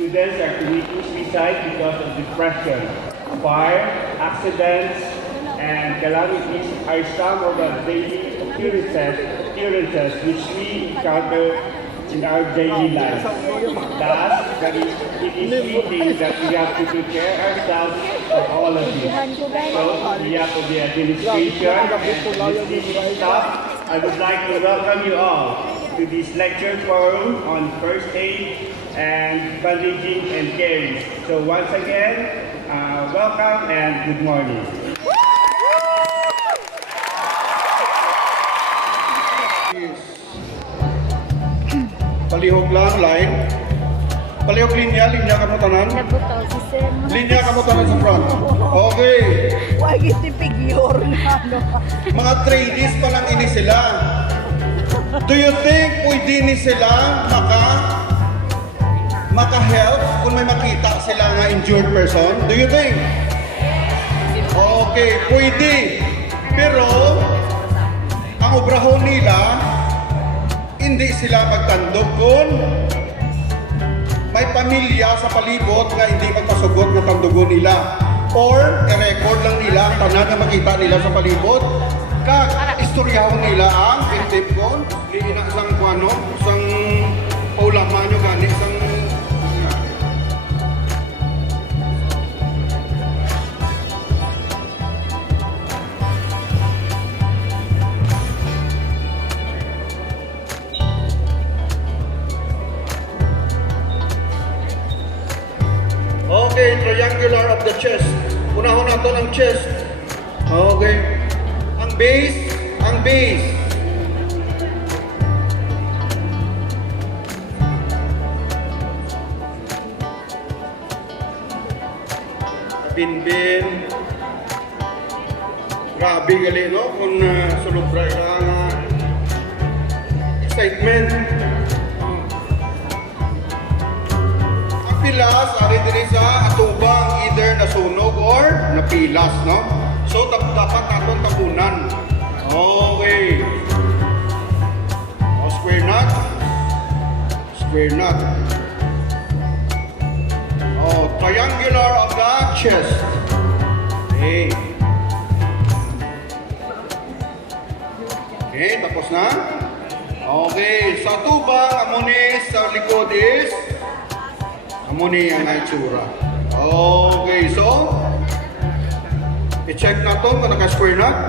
students are committing suicide because of depression. Fire, accidents, and calamities are some of the daily occurrences which we encounter in our daily lives. Thus, it is fitting that we have to prepare ourselves for all of this. So, we have to be administration and listening staff. I would like to welcome you all to this lecture forum on first aid and bandaging and caring. So once again, welcome and good morning. Palihog lang, line. Palihog linya kamo tanan. Nabutaw si Sen. Linya kamo tanan sa front. Okay. Wag iti figure na ano. Mga trainees pa lang ini sila. Do you think pwede ni sila maka-help kung may makita sila nga injured person? Do you think? Okay, pwede. Pero ang obrahon nila, hindi sila magtandog kung may pamilya sa palibot nga hindi magpasugot ng tandugon nila. Or, i-record lang nila, tanan na makita nila sa palibot. Istoryahon nila ang victim ko. Hindi na isang kwano, isang paulaman nyo gani, isang... Okay, triangular of the chest. Unahon nato ang chest. Okay. Ang base. Binbin. Grabe gali, no? Kung sulubra ang excitement. Ang pilas, ari diri sa atubang either nasunog or napilas, no? So, dapat natong tabunan. Okay. Square knot. Square knot. Triangular of the chest. Okay. Okay, tapos na. Okay, sa tubang, amuni sa likod is amuni ang itsura. Okay, so i-check na ito kung naka-square na.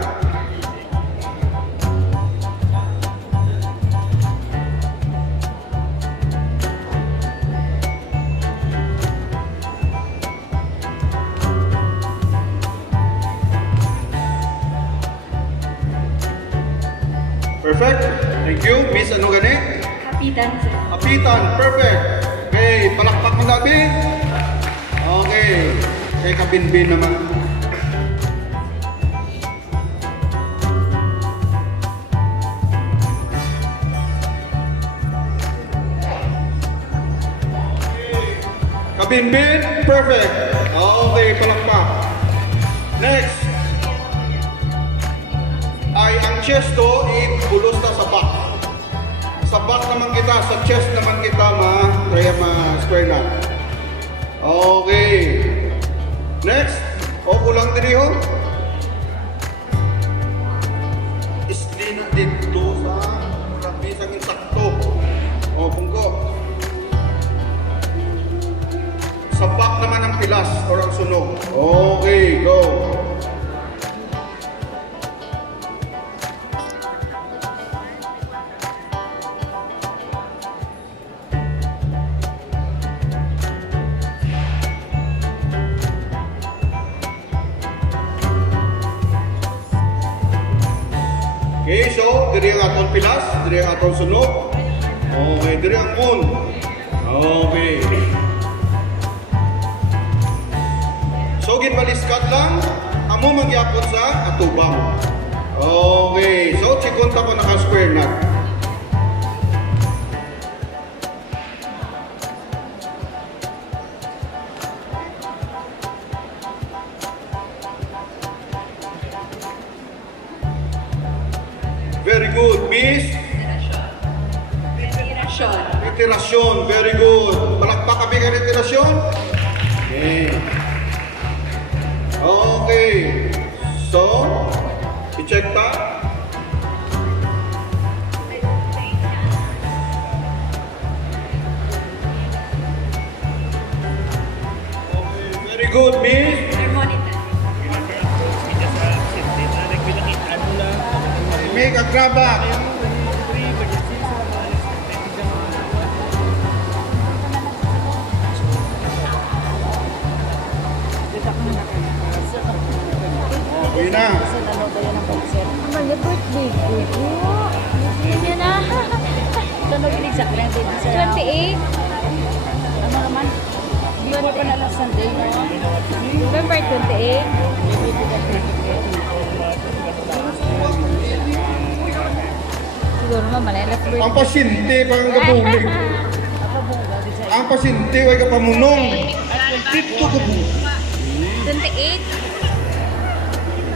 Perfect. Thank you. Miss, ano gani? Kapitan, sir. Kapitan. Perfect. Okay, palakpak mo gabi. Okay. Okay, kabinbin naman. Kabinbin. Perfect. Okay, palakpak. Next. Ay ang chest to ibulos na sa back. Sa back naman kita, sa chest naman kita square na. Okay. Next. O kulang diri ho. Isli na dito sa kapisang insakto. O pungko. Sa back naman ang pilas or ang sunog. Okay, go. Okay, so, diri ang atong pilas, diri ang atong sunog. Okay, diri ang moon. Okay. So, ginbaliskat lang, amo mangyapon sa atubang. Okay, so, chikunta ko naka-square knot. Very good, Miss. Retirasyon. Retirasyon, very good. Palakpak kami ka retirasyon. yun? Okay. Okay. So, i-check pa. Okay, very good, Miss. Make a grab back. Okay na. Ang birthday ko. Yan na. Tunog ni Jack lang din. 28. Ano naman? Before pa na lang Sunday. November 28. Siguro naman, last birthday. Ang pasyente, pang gabuling. Ang pasyente, way ka pamunong. Dito gabuling. 28.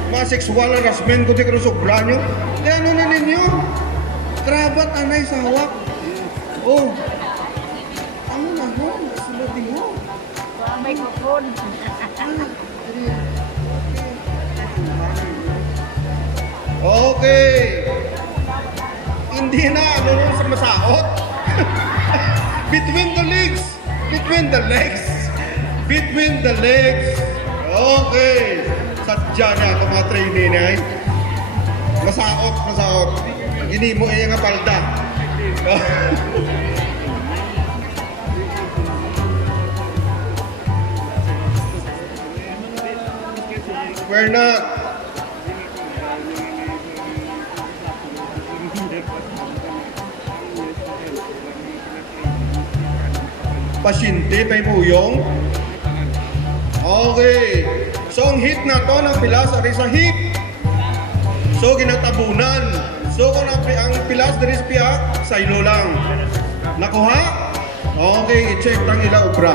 Mga sexual harassment ko di ka sobra nyo. Di ano na ninyo? Krabat anay sa hawak. Oh. Ano na ho? Sulod din ho. Ang microphone. Okay. Hindi na ano nun sa masaot. Between the legs. Between the legs. Between the legs. Okay. Sadya niya ito mga trainee niya eh. Masaot, masaot. Gini mo iya nga palda. We're not. Pasyente, may muyong. Okay. So, ang hit na to ng pilas ari sa hip. So, ginatabunan. So, kung ang pilas dari sa piyak, sa ilo lang. Nakuha? Okay, i-check tang ila ubra.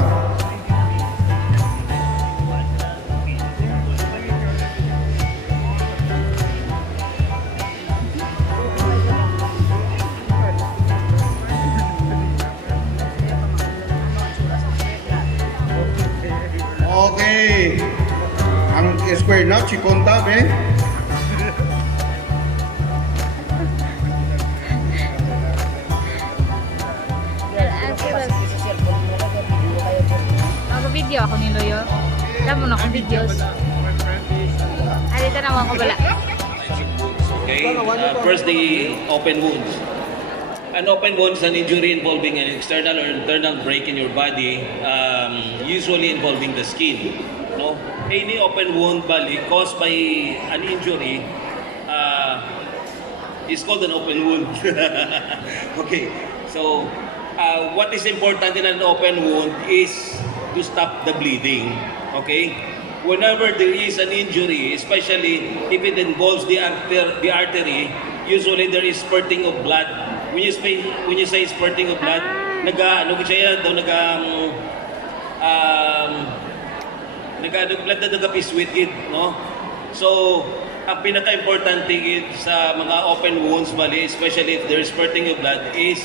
Okay. Ang square na, chikonta, eh. Mag-video ako ni Loyo. Tama na akong videos. Alita naman ko bala. Okay, first the open wounds. An open wound is an injury involving an external or internal break in your body, usually involving the skin. No? Any open wound bali caused by an injury is called an open wound. Okay, so what is important in an open wound is to stop the bleeding. Okay, whenever there is an injury, especially if it involves the artery, usually there is spurting of blood. When you say spurting of blood, blood na nagapiswitid, no? So, ang pinaka-importante sa mga open wounds, bali, especially if there's spurting of blood, is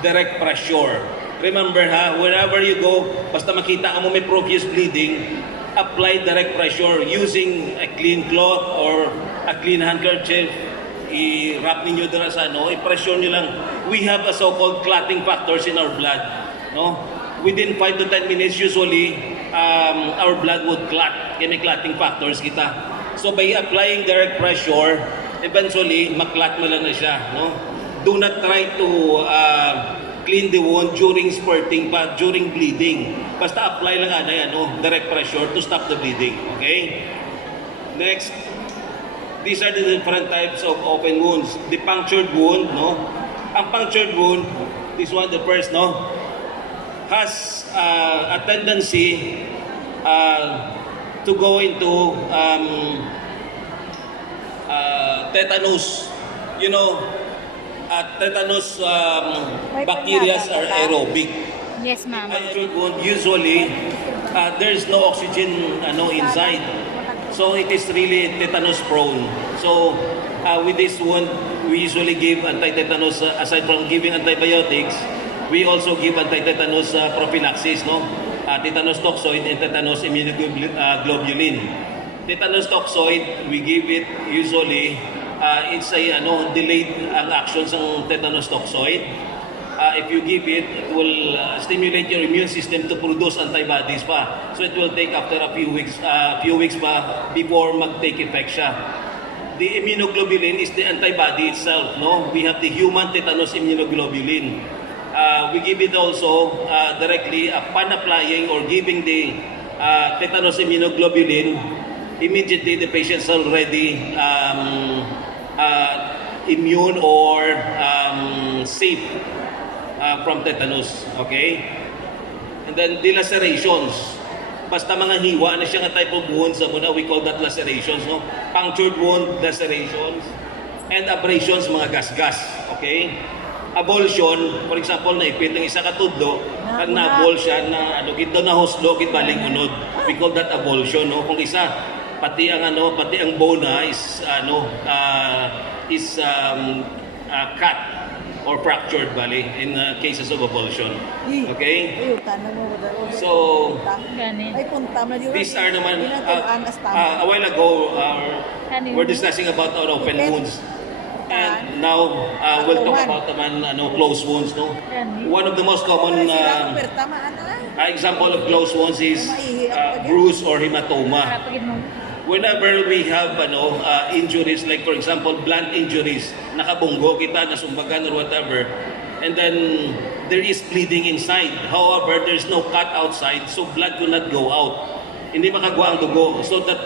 direct pressure. Remember ha, wherever you go, basta makita mo may profuse bleeding, apply direct pressure using a clean cloth or a clean handkerchief. I-wrap ninyo dira sa i-pressure nyo lang. We have a so-called clotting factors in our blood, no? Within 5 to 10 minutes usually our blood would clot. Kaya may clotting factors kita. So by applying direct pressure, eventually maklat mo lang na siya, no? Do not try to clean the wound during spurting pa, during bleeding. Basta apply lang direct pressure to stop the bleeding, okay? Next, these are the different types of open wounds. The punctured wound, no? Ang punctured wound, this one, the first, no? Has a tendency to go into tetanus. You know, tetanus bacteria are aerobic. Yes, ma'am. Punctured wound, usually, there is no oxygen inside. So it is really tetanus prone. So with this wound, we usually give anti-tetanus. Aside from giving antibiotics, we also give anti-tetanus prophylaxis, no? tetanus toxoid and tetanus immunoglobulin. Tetanus toxoid, we give it usually, it's a delayed ang actions ng tetanus toxoid. If you give it, it will stimulate your immune system to produce antibodies pa. So it will take after a few weeks pa before mag-take effect siya. The immunoglobulin is the antibody itself, no? We have the human tetanus immunoglobulin. We give it also directly upon applying or giving the tetanus immunoglobulin. Immediately the patient's already immune or safe from tetanus, okay? And then the lacerations. Basta mga hiwa na siya nga type of wounds sa muna, we call that lacerations, no? Punctured wound, lacerations, and abrasions, mga gasgas, okay? Avulsion, for example, naipit ng isa katudlo, pag na-avul siya, na kito na huslo, kit baling unod. We call that avulsion, no? Kung isa, pati ang bone is cut or fractured, bali, in cases of avulsion. Okay? So, these are naman, a while ago, we're discussing about our open wounds. And now, we'll talk about naman closed wounds. No? One of the most common example of closed wounds is bruise or hematoma. Whenever we have injuries, like for example, blunt injuries, nakabunggo kita, nasumbagan or whatever, and then there is bleeding inside. However, there's no cut outside, so blood will not go out. Hindi makagawa ang dugo. So that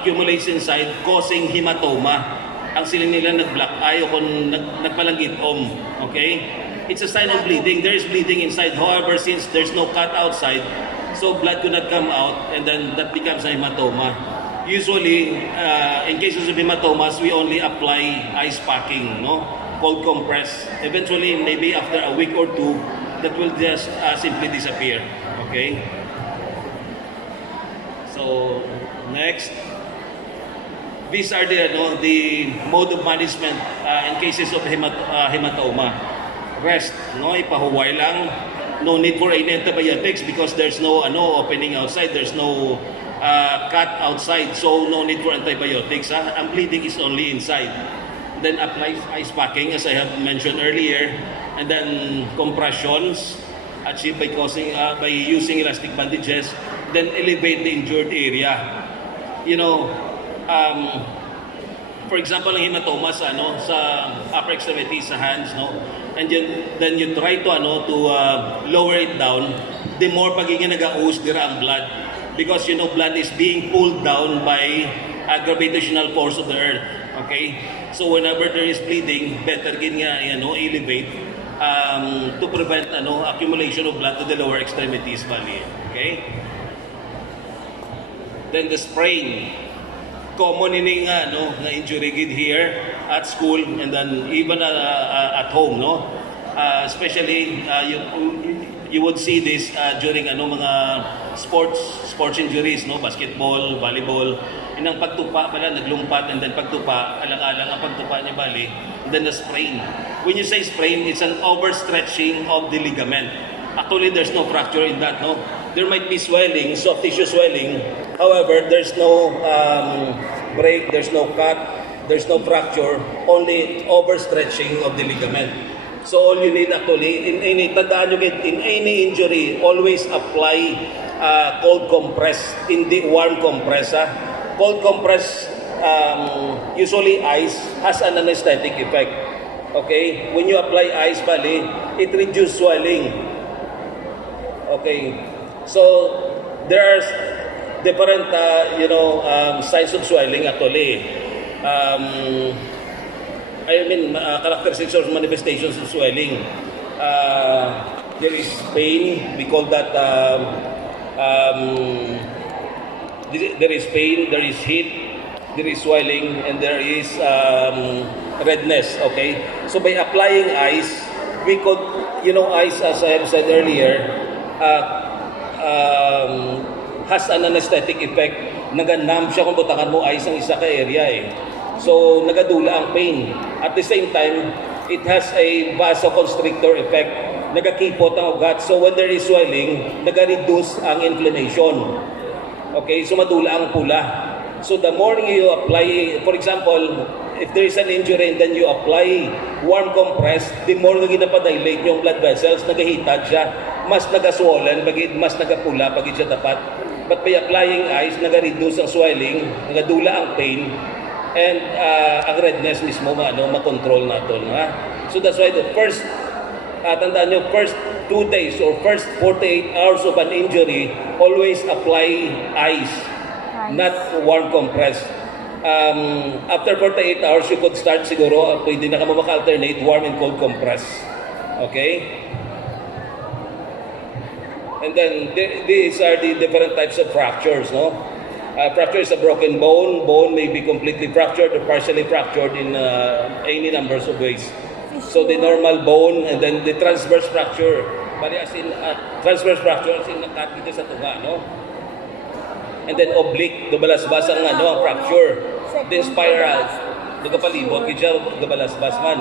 accumulates inside, causing hematoma. Ang sila nila nag-black eye o kung nagpalanggit-om. Okay? It's a sign of bleeding. There is bleeding inside. However, since there's no cut outside, so blood could not come out, and then that becomes a hematoma. Usually, in cases of hematomas, we only apply ice packing, no? Cold compress. Eventually, maybe after a week or two, that will just simply disappear. Okay? So, next. These are the mode of management in cases of hematoma. Rest, no? Ipahuway lang. No need for any antibiotics because there's no opening outside, there's no cut outside, so no need for antibiotics. Ang bleeding is only inside. Then apply ice packing, as I have mentioned earlier, and then compressions achieved by using elastic bandages. Then elevate the injured area. For example, ang hematoma sa upper extremities, sa hands, no? And then you try to lower it down, the more pagiging nag-ooze dira ang blood, because blood is being pulled down by a gravitational force of the earth. Okay, so whenever there is bleeding, better gin nga elevate to prevent accumulation of blood to the lower extremities, bali. Okay, then the sprain. Common ini nga injury gid here at school and then even at home, no? Especially you would see this during mga sports injuries, no? Basketball, volleyball, inang pagtupa pala naglumpat and then pagtupa alang-alang ang pagtupa niya bali, and then the sprain. When you say sprain, it's an overstretching of the ligament. Actually, there's no fracture in that, no? There might be swelling, soft tissue swelling. However, there's no break, there's no cut, there's no fracture, only overstretching of the ligament. So all you need actually, in any injury, always apply cold compress, hindi warm compress. Cold compress, usually ice, has an anesthetic effect. Okay? When you apply ice, bali, it reduces swelling. Okay? So, there's different, signs of swelling actually. Characteristics or manifestations of swelling. There is pain. We call that, there is pain, there is heat, there is swelling, and there is redness, okay? So by applying ice, we could, ice, as I have said earlier, has an anesthetic effect. Naganam siya kung butakan mo ice ang isa ka area eh. So, nagadula ang pain. At the same time, it has a vasoconstrictor effect. nagakipot ang ugat. So when there is swelling, nag-reduce ang inflammation. Okay, so madula ang pula. So the more you apply, for example, if there is an injury and then you apply warm compress, the more na ginapadilate yung blood vessels, nagahitad siya, mas nagaswollen, mas nagapula pag siya tapat. But by applying ice, naga-reduce ang swelling, nagadula ang pain, and ang redness mismo makontrol natin. So that's why the first, tandaan nyo, first 2 days or first 48 hours of an injury, always apply ice, not warm compress. After 48 hours, you could start siguro, pwede na ka maka-alternate warm and cold compress. Okay? And then, these are the different types of fractures, no? Fracture is a broken bone. Bone may be completely fractured or partially fractured in any numbers of ways. So the normal bone and then the transverse fracture. Bali as in, transverse fracture as in nakat dito sa tuga, no? And then oblique, gabalasbas ang ang fracture. Then spiral, nagapalibot, kaya gabalasbas man.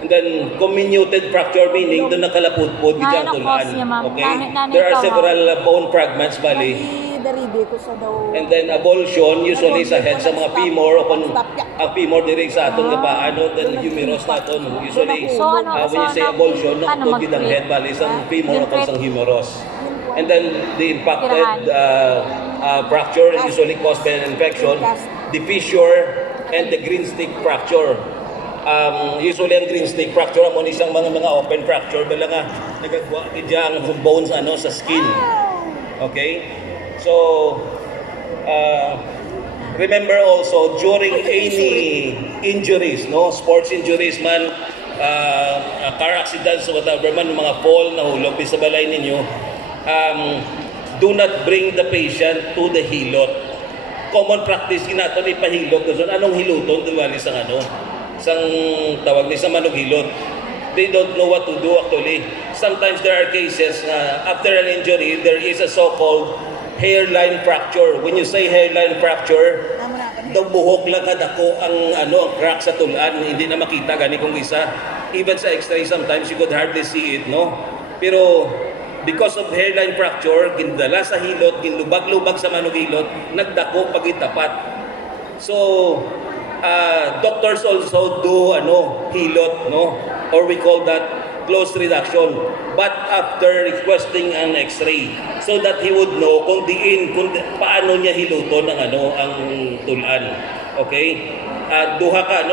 And then comminuted fracture, meaning doon nakalapudpud, kaya tulaan. Okay? There are several bone fragments, bali. And then avulsion, usually sa head sa mga femur, o kung ang femur diri sa atong gapaano, then humerus naton. Usually, when you say avulsion, nakutugid ang head, bali sa femur o kung sa humerus. And then the impacted fracture is usually caused by an infection, the fissure, and the green stick fracture. Usually ang green stick fracture mo ni siyang mga open fracture bala nga nagagwa kidya ang bones sa skin. Okay? So remember also during any injuries, no, sports injuries man, car accidents or whatever man, mga fall, nahulog sa balay ninyo, do not bring the patient to the hilot. Common practice nato ni pahilot kasi anong hiluton diwali sa sang tawag ni sa manughilot. They don't know what to do actually. Sometimes there are cases na after an injury there is a so-called hairline fracture. When you say hairline fracture, daw buhok lang kadako ang crack sa tulan, hindi na makita gani kung isa. Even sa X-ray sometimes you could hardly see it, no? Pero because of hairline fracture, gindala sa hilot, ginlubag-lubag sa manughilot, nagdako pagitapat. So doctors also do hilot, no, or we call that close reduction, but after requesting an X-ray so that he would know kung paano niya hiluton ang tulan. Okay, duha ka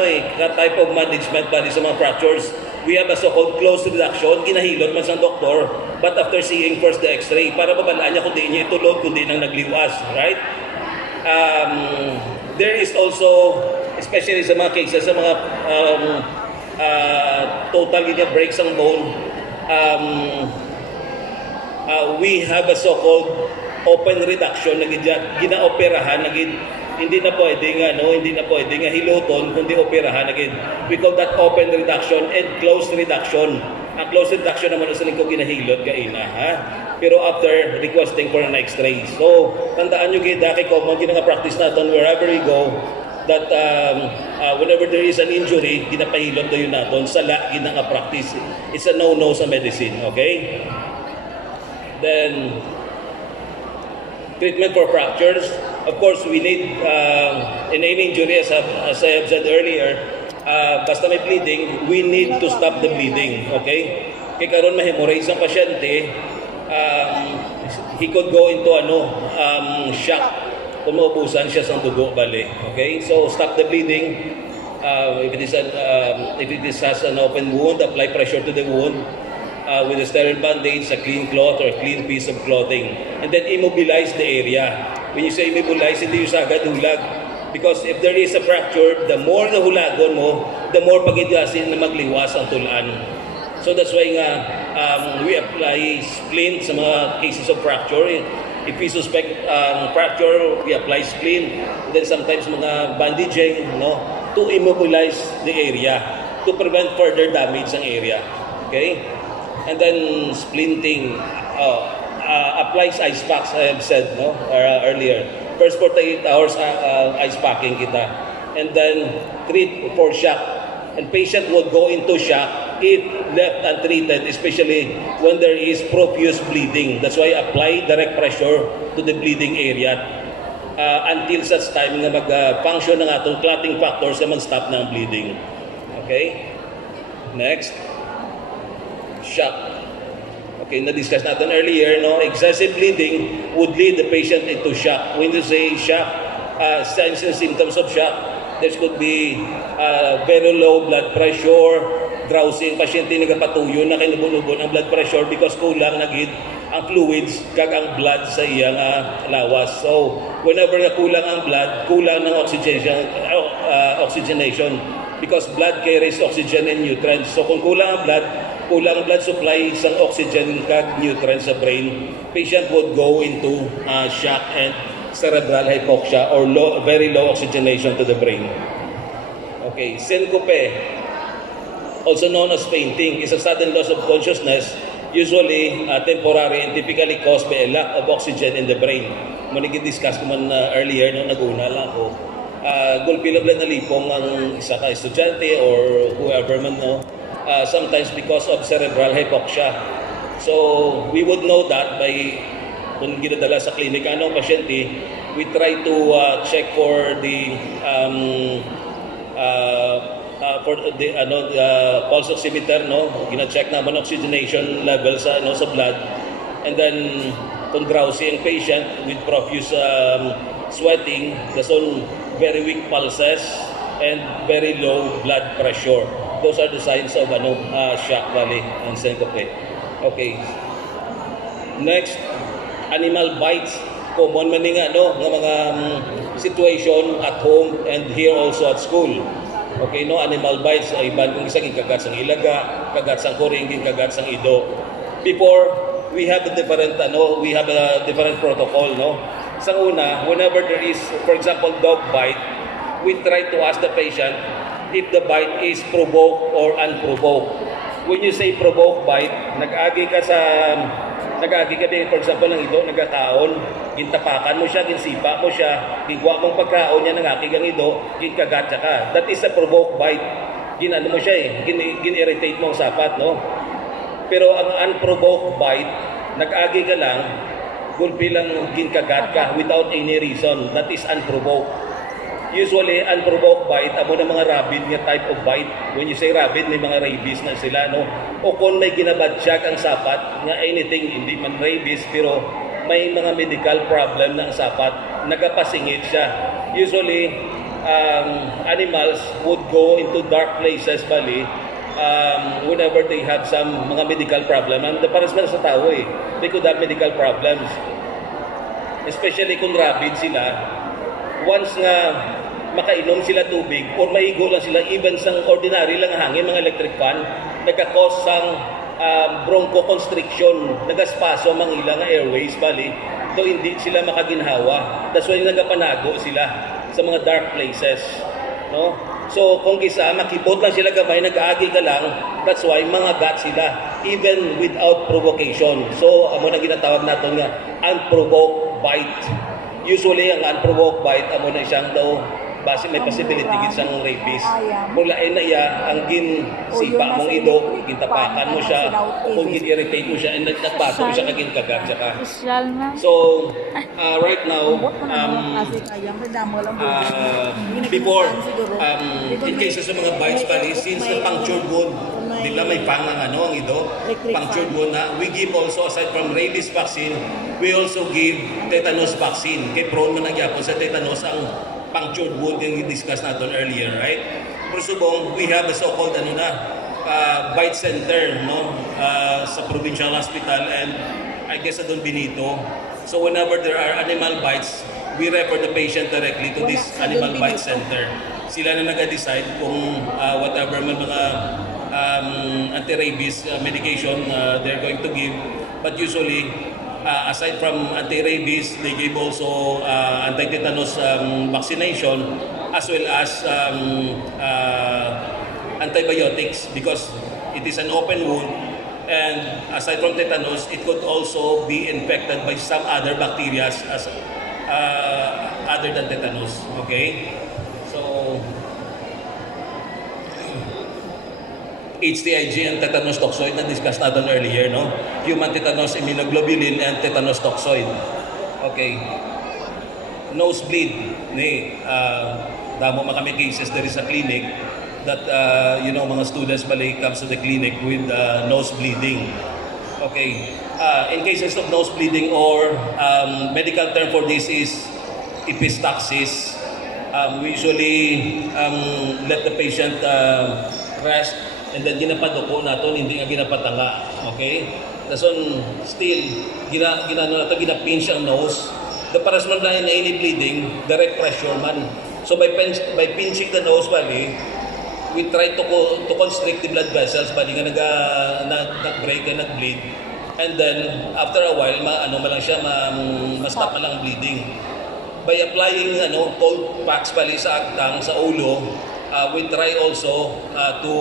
type of management bali sa mga fractures. We have a so-called close reduction, ginahilot man sa doktor, but after seeing first the X-ray para mabalaan niya kung di niya itulog, kung di nang nagliwas, right? There is also, especially sa mga cases, sa mga total breaks ang bone, we have a so-called open reduction na ginaoperahan na hindi na pwede nga hiluton kundi operahan agad. We call that open reduction and close reduction. Ang close reduction naman sa lingkod ginahilot kaina, ha? Pero after requesting for an X-ray. So, tandaan nyo gid kay common gina nga practice naton wherever we go that whenever there is an injury, ginapahilot dayon naton sala gina nga practice. It's a no-no sa medicine, okay? Then treatment for fractures. Of course, we need in any injury, as I have said earlier, basta may bleeding, we need to stop the bleeding. Okay? Kaya karon ma-hemorrhage ang pasyente, he could go into shock kung maubusan siya sa dugo, bali. Okay? So, stop the bleeding. If it has an open wound, apply pressure to the wound. With a sterile bandage, a clean cloth, or a clean piece of clothing. And then immobilize the area. When you say immobilize, hindi yung sagad hulag. Because if there is a fracture, the more na hulagon mo, the more pag-idyasin na magliwas ang tulaan. So that's why nga, we apply splint sa mga cases of fracture. If we suspect fracture, we apply splint. And then sometimes mga bandaging, to immobilize the area, to prevent further damage ng area. Okay? And then splinting, applies ice packs, I have said earlier. First 48 hours ice packing kita. And then treat for shock. And patient would go into shock if left untreated, especially when there is profuse bleeding. That's why apply direct pressure to the bleeding area until such time na mag-function ng atong clotting factors na mag-stop ng bleeding. Okay? Next. Shock. Okay, na-discuss natin earlier, no? Excessive bleeding would lead the patient into shock. When you say shock, signs and symptoms of shock, there could be very low blood pressure, drowsy, ang pasyente nagapatuyo na kinubunubon ang blood pressure because kulang na gid ang fluids kag ang blood sa iyang lawas. So, whenever na kulang ang blood, kulang ng oxygenation because blood carries oxygen and nutrients. So, kung kulang ang blood supply isang oxygen kag nutrients sa brain, patient would go into shock and cerebral hypoxia or very low oxygenation to the brain. Okay, syncope, also known as fainting, is a sudden loss of consciousness, usually temporary and typically caused by a lack of oxygen in the brain. Manigid-discuss ko man earlier nung naguna lang ako. Gulpilog lang nalipong ang isa ka estudyante or whoever man, no? Sometimes because of cerebral hypoxia. So, we would know that by kung ginadala sa klinik ang pasyente, we try to check for the pulse oximeter, no? Gina-check naman oxygenation level sa sa blood. And then kung drowsy ang patient with profuse sweating, that's on very weak pulses and very low blood pressure. Those are the signs of shock valley and syncope. Okay. Next, animal bites. Common man nga ng mga situation at home and here also at school. Okay, no, animal bites ay iban kung isang kagat sang ilaga, kagat sang kuring, kagat sang ido. Before, we have a different protocol, no. Sa una, whenever there is, for example, dog bite, we try to ask the patient if the bite is provoked or unprovoked. When you say provoked bite, nag-agi ka din, for example, ng ido, nagkakaon, gintapakan mo siya, ginsipa mo siya, gigwa mong pagkaon niya, nangakig ang ido, ginkagatsa ka. That is a provoked bite. Ginano mo siya gin-irritate mo ang sapat, no? Pero ang unprovoked bite, nag-agi ka lang, gulpi lang ginkagat ka without any reason. That is unprovoked. Usually, unprovoked bite, amo ng mga rabid nga type of bite. When you say rabid, may mga rabies na sila, no? O kung may ginabadsyag ang sapat, nga anything, hindi man rabies, pero may mga medical problem na ang sapat, nagapasingit siya. Usually, animals would go into dark places, bali, whenever they have some mga medical problem. And pares man sa tao they could have medical problems. Especially kung rabid sila, once nga makainom sila tubig or maigo lang sila, even sang ordinary lang hangin, mga electric fan, nagkakos sang bronchoconstriction, nagaspasyo ang ilang airways, bali, so hindi sila makaginhawa. That's why nagapanago sila sa mga dark places. No? So kung kisa makipot lang sila gamay, nag-aagi ka lang, that's why mga gat sila, even without provocation. So amo na ginatawag natin nga unprovoked bite. Usually, ang unprovoked bite, amo na siyang daw, base may possibility isang rabies. Mulain na iya, ang ginsipa mong ido, gintapakan mo siya, kung gin-irritate mo siya, and nagbato mo siya, kagin-kagat siya ka. So, right now, before, in cases ng mga bites pali, since the punctured wound, nila may pangang ang ido, punctured wound na, we give also, aside from rabies vaccine, we also give tetanus vaccine. Kaya prone na nagyapon sa tetanus ang punctured wound yung discuss natin earlier, right? Pero subong, we have a so-called bite center, no? Sa provincial hospital and I guess sa Don Benito. So whenever there are animal bites, we refer the patient directly to this animal bite center. Sila na nag-decide kung whatever man mga anti-rabies medication they're going to give. But usually, aside from anti-rabies, they give also anti-tetanus vaccination as well as antibiotics because it is an open wound and aside from tetanus, it could also be infected by some other bacteria as other than tetanus. Okay? So, HTIG and tetanus toxoid na discuss natin earlier, no? Human tetanus immunoglobulin and tetanus toxoid. Okay. Nosebleed, ni damo mga kami cases there is a clinic that mga students balik comes to the clinic with nose bleeding. Okay. In cases of nose bleeding or medical term for this is epistaxis. We usually let the patient rest and then ginapaduko naton, hindi nga ginapatanga. Okay? Dason still ginapinch ang nose. The paras man na any bleeding, direct pressure man. So by pinching the nose bali, we try to constrict the blood vessels bali nga nag-break and nag-bleed. And then after a while lang siya ma-stop na lang ang bleeding. By applying cold packs bali sa agtang sa ulo, we try also to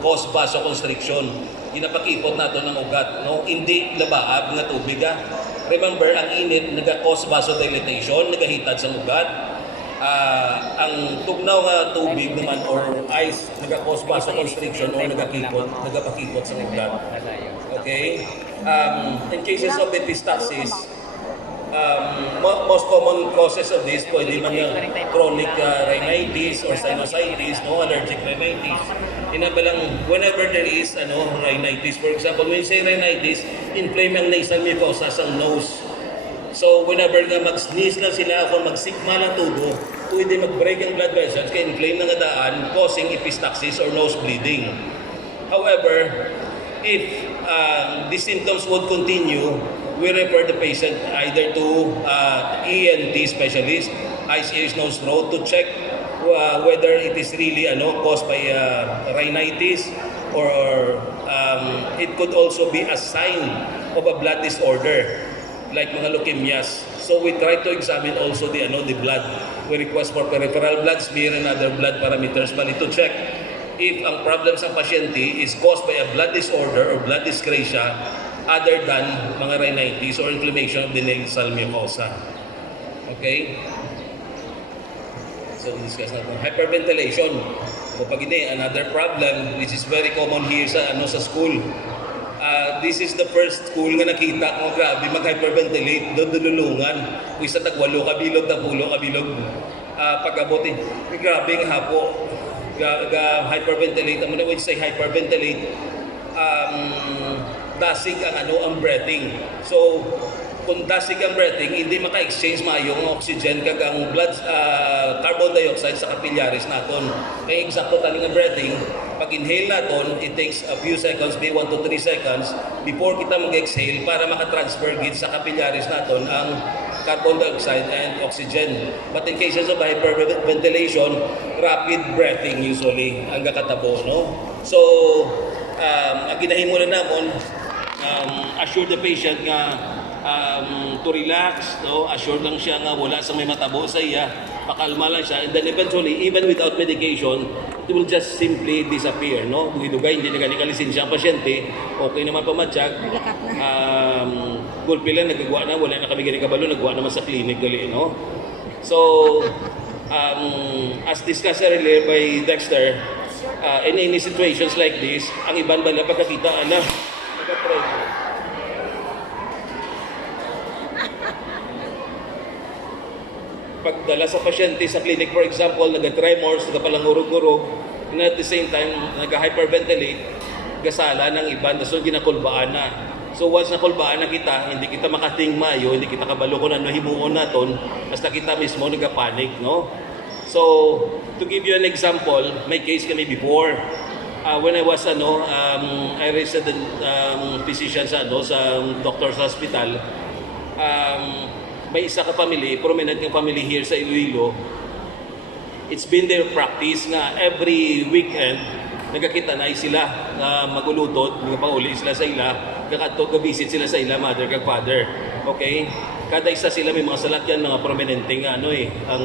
cause vasoconstriction. Ginapakipot nato ng ugat, no? Hindi labaab nga tubig. Remember, ang init naga-cause vasodilatation, nagahitad sa ugat. Ang tugnaw nga tubig naman or ice naga-cause vasoconstriction or nagapakipot sa ugat. Okay? In cases of epistaxis, most common causes of this pwede man yung chronic rhinitis or sinusitis, no, allergic rhinitis. Inabalang whenever there is rhinitis, for example, when you say rhinitis, inflame ang nasal mucosa sa nose. So whenever nga mag-sneeze lang sila o magsikma lang tubo, pwede mag-break ang blood vessels kaya inflame ng daan, causing epistaxis or nose bleeding. However, if these symptoms would continue, we refer the patient either to ENT specialist, eyes, ears, nose, throat, to check whether it is really caused by rhinitis or it could also be a sign of a blood disorder like mga leukemias. So we try to examine also the blood. We request for peripheral blood smear and other blood parameters bali to check if ang problem sa pasyente is caused by a blood disorder or blood dyscrasia other than mga rhinitis or inflammation of the nasal mucosa. Okay? So, discuss natin. Hyperventilation. So, pag hindi, another problem which is very common here sa school. This is the first school nga nakita ko, grabe, mag-hyperventilate, doon dululungan. Kung isa tagwalo, kabilog, tapulo, kabilog. Pag-abuti, grabe nga hapo. Hyperventilate. When you say hyperventilate, dasig ang breathing. So, kung dasig ang breathing, hindi maka-exchange maayo ang oxygen kag ang blood carbon dioxide sa capillaries naton. Kaya eksakto taning ang breathing, pag inhale naton, it takes a few seconds, maybe 1 to 3 seconds before kita mag-exhale para maka-transfer gid sa capillaries naton ang carbon dioxide and oxygen. But in cases of hyperventilation, rapid breathing usually ang kakatabo, no? So, ang ginahimo na namon, assure the patient nga to relax, no? Assure lang siya nga wala sa may matabo sa iya, pakalma lang siya, and then eventually, even without medication, it will just simply disappear, no? Dugay-dugay, hindi na ganikalisin siya ang pasyente, okay naman pamatsyag, gulpi lang, nagagawa na, wala na kami ganikabalo, nagawa naman sa clinic gali, no? So, as discussed earlier by Dexter, in any situations like this, ang ibang bala pagkakita, nag-try. Pagdala sa pasyente sa clinic, for example, nag-tremors, nagapalangurog-ngurog, and at the same time, nag-hyperventilate, gasala ng iban, so ginakulbaan na. So once nakulbaan na kita, hindi kita makating mayo, hindi kita kabalo kung ano himuon naton, basta kita mismo nagapanic, no? So, to give you an example, may case kami before. When I was I resident physician sa doctor's hospital. May isa ka family, prominent yung family here sa Iloilo. It's been their practice na every weekend nagkakita na sila na magulutot, nagpauli sila sa ila, nagka-visit sila sa ila, mother kag father. Okay? Kada isa sila may mga salakyan, mga prominenteng ang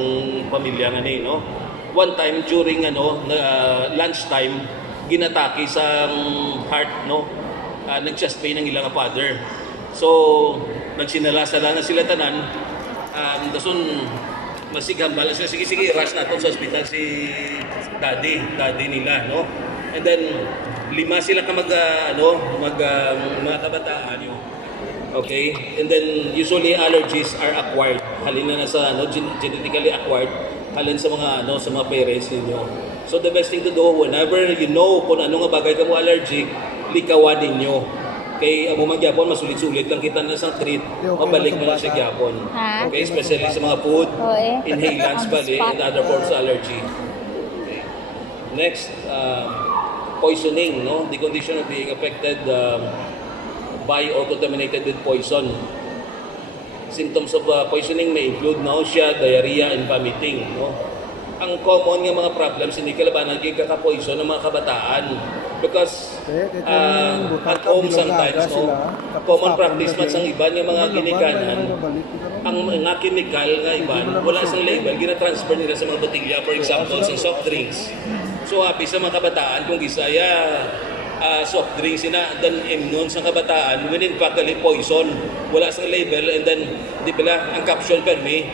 pamilya nga no. One time during lunch time, ginatake sa heart, no. Nag-chest pain ng ilang father. So, nagsinala-sala na sila tanan. Dason masighambal sila, sige rush natin sa ospital si daddy nila, no. And then 5 sila ka mga kabataan. Okay? And then usually allergies are acquired. Halin na sa genetically acquired, halin sa mga parents ninyo. So the best thing to do whenever you know kung ano nga bagay ka mo allergic, likawan ninyo. Kay amo man gyapon masulit-sulit lang kita na sang treat, mabalik na lang siya gyapon. Okay, especially sa mga food, inhalants bali, and other forms of allergy. Okay. Next, poisoning, no? The condition of being affected by or contaminated with poison. Symptoms of poisoning may include nausea, diarrhea, and vomiting, no? Ang common nga mga problems hindi kalabanan kay kaka-poison ng mga kabataan because at home sometimes common practice man sang iban yung mga ginikanan ang mga chemical nga iban wala sang label gina-transfer nila sa mga botilya, for example sa soft drinks. So happy sa mga kabataan kung gisaya soft drinks ina then immune sa kabataan when in fact poison wala sang label, and then di pala ang caption per me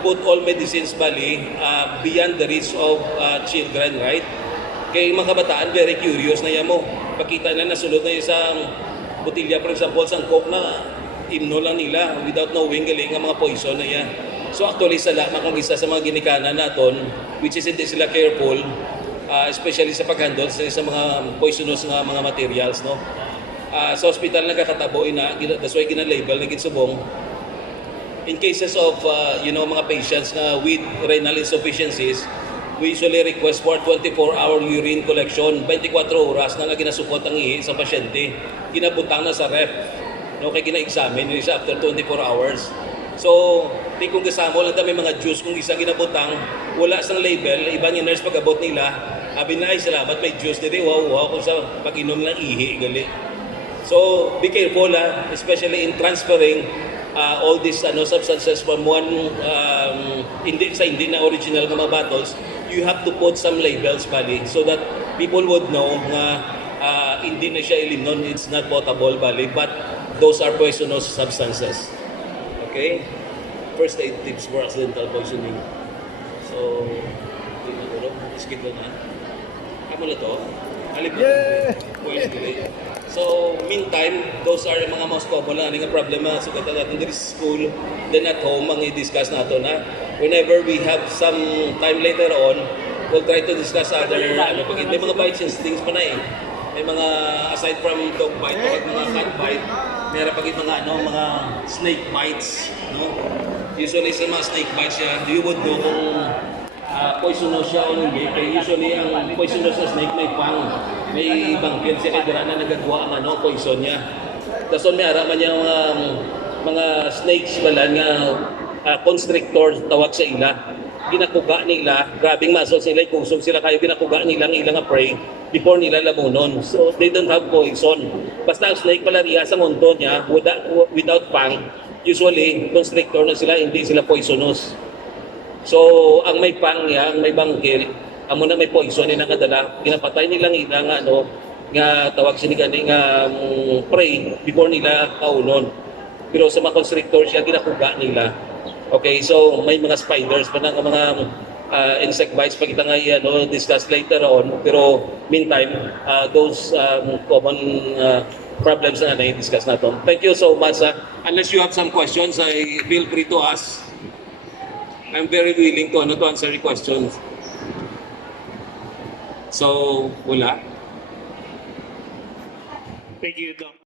put all medicines beyond the reach of children, right? Kaya mga kabataan, very curious na yan mo. Pakita na nasulod na isang botilya, for example, sang coke na imno lang nila without knowing galing ang mga poison na yan. So actually, kung isa sa mga ginikanan natin, which is hindi sila careful, especially sa pag-handle sa mga poisonous nga mga materials, no? Sa hospital nagkakatabo that's why gina-label na ginsubong. In cases of mga patients with renal insufficiencies, we usually request for 24-hour urine collection. 24 oras na ginasupot ang ihi sa pasyente. Ginabutang na sa ref. No, kaya gina-examine nila siya after 24 hours. So, kung kasama lang may mga juice kung isa ginabutang, wala sang label, iba yung nurse pag-abot nila, abi na ay salamat may juice dito, wow, kung sa pag-inom ng ihi, gali. So, be careful especially in transferring all these substances from one hindi na original nga mga bottles. You have to put some labels bali so that people would know nga hindi na siya ilinon, it's not potable bali, but those are poisonous substances. Okay? First aid tips for accidental poisoning. So, skip na. Amo na to. Halip na. So, meantime, those are mga most common lang nga problema sa natin sa school, then at home, ang i-discuss natin whenever we have some time later on, we'll try to discuss other, may mga bites and stings pa na May mga, aside from dog bite, mga cat bite, meron pag mga snake bites, no? Usually sa mga snake bites you would know kung poisonous siya o hindi. Kaya usually ang poisonous na snake may bangkil siya kaya na nagagawa ang poison niya. Tapos may araman niya mga snakes wala nga constrictor tawag sa ila. Ginakuga nila, grabing muscles nila, kusog sila kayo ginakuga nila ang ilang prey before nila lamunon. So they don't have poison. Basta ang snake malaria sa mundo niya without fang, usually constrictor na sila, hindi sila poisonous. So ang may pang niya, ang may bangkil, amo na may poison na kadala, ginapatay nilang ilang nga tawag sila nga prey before nila kaunon. Pero sa mga constrictor siya ginakuga nila. Okay, so may mga spiders pa ng mga insect bites pa kita nga discuss later on. Pero meantime, those common problems na i-discuss natin. Thank you so much. Unless you have some questions, I feel free to ask. I'm very willing to answer your questions. So, wala. Thank you, Doc.